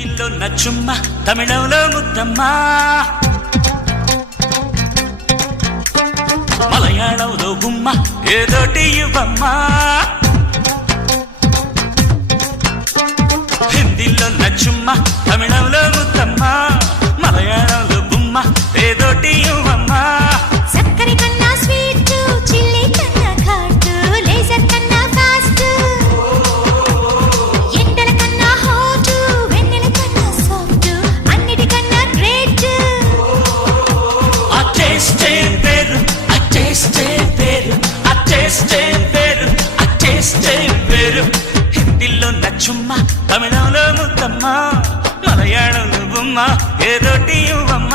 హిందీలో నచ్చుమ్మ తమిళంలో ముద్దమ్మ మలయాళంలో గుమ్మ ఏదోటి ఇవ్వమ్మ హిందీలో నచ్చుమ్మ తమిళంలో ముద్దమ్మ మలయాళంలో గుమ్మ ఏదోటి ఇవ్వమ్మ చక్కెర కన్నా స్వీట్ చిల్లీ కన్నా ఘాటు లేజర్ కన్నా ఫాస్ట్ ఎండల కన్నా హాట్ వెన్నెల కన్నా సాఫ్ట్ అన్నిటికన్నా గ్రేట్ ఆ టేస్టే వేరు ఆ టేస్టే వేరు ఆ టేస్టే వేరు ఆ టేస్టే వేరు హిందీలో నచ్చుమ్మ తమిళంలో ముద్దమ్మ మలయాళంలో గుమ్మ ఏదోటి ఇవ్వమ్మ